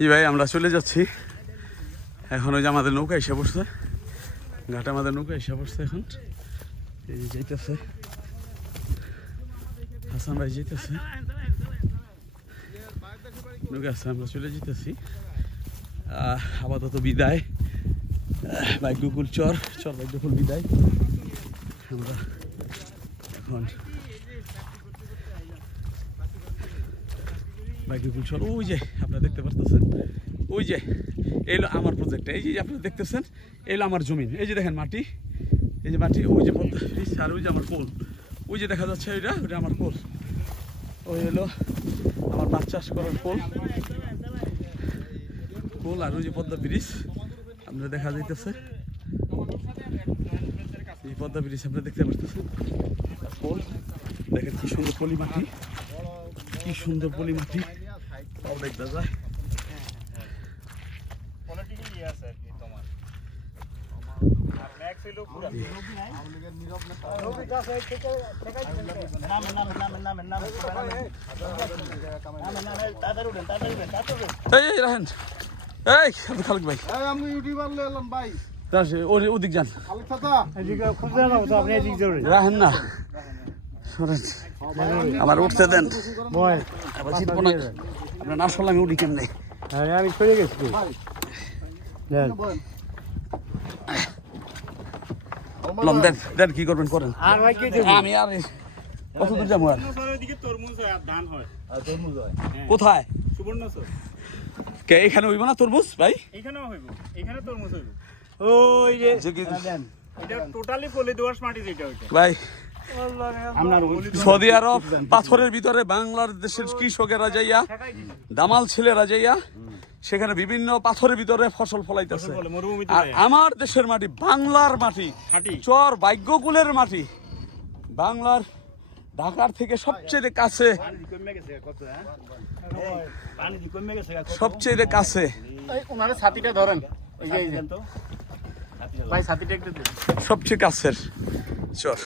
জি ভাই আমরা চলে যাচ্ছি। এখন ওই যে আমাদের নৌকা এসে পড়ছে। ঘাটে আমাদের নৌকা এসে পড়ছে এখন। এই যে যাইতেছে। হাসান ভাই যেতেছে নৌকা আসছে আমরা চলে যেতেছি আপাতত বিদায়। আহ, ভাগ্যকুল চর। চর ভাগ্যকুল বিদায়। আমরা এখন ভাগ্যকুল চর ওই যে, আপনারা দেখতে পারতেছেন। ওই যে এইলো আমার প্রজেক্ট এই যে আপনারা দেখতেছেন এইলো আমার জমিন। এই যে দেখেন মাটি। এই যে মাটি, ওই যে পদ্মা আর ওই যে আমার পোল ওই যে দেখা যাচ্ছে ওইটা ওইটা আমার পোল ওই হলো আমার মাছ চাষ করার পোল পোল আর ওই যে পদ্মা ব্রিজ। আপনারা দেখা যাইতেছে। এই পদ্মা ব্রিজ, আপনারা দেখতে পারতেছেন? পোল দেখেন কি সুন্দর পলি মাটি। কি সুন্দর পলি মাটি। তাও দেখতে যায় ওদিক যান। রাহেন না। আমার উঠতে দেন। আবার জিতবো না আপনার না আমি উঠি কেমনে? আমি চলে গেছি দেন। দেন দেন কি করবেন করেন। ভাই আমি আর কত দূর যাব আর? তরমুজ হয়। হয়? কোথায়? কে এখানে হইব না তরমুজ ভাই? এখানেও হইব। এখানে তরমুজ হইব। ওই যে যে কি- দেন। এটা টোটালি পলি দোয়াশ মাটি যেটা ওইটা। ভাই সৌদি আরব পাথরের ভিতরে বাংলাদেশের কৃষকেরা যাইয়া দামাল ছেলেরা যাইয়া সেখানে বিভিন্ন পাথরের ভিতরে ফসল ফলাইতেছে। আর আমার দেশের মাটি বাংলার মাটি। চর ভাগ্যকুলের মাটি। বাংলার ঢাকার থেকে সবচেয়ে কাছে সবচেয়ে কাছে। ওনারে ছাতিটা ধরেন। ভাই ছাতিটা একটু সবচেয়ে কাছের চর।